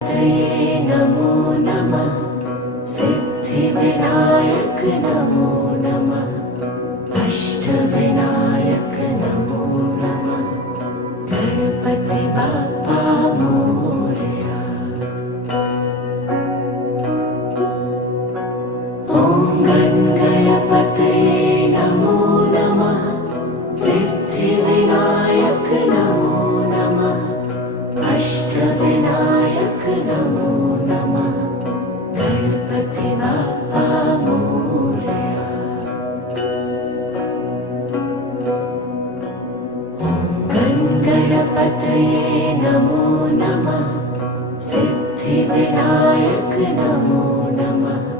तये नमो नमः। सिद्धिविनायक नमो नमः। अष्टविनायक नमो नमः। गणपति बाप्पा मोरया। ॐ गणपतये नमो नमः। सिद्धिविनायक नमो नमः। अष्टविनायक नमो नमः। गणपति बाप्पा मोरया। ॐ गणपतये नमो नमः। सिद्धिविनायक नमो नमः।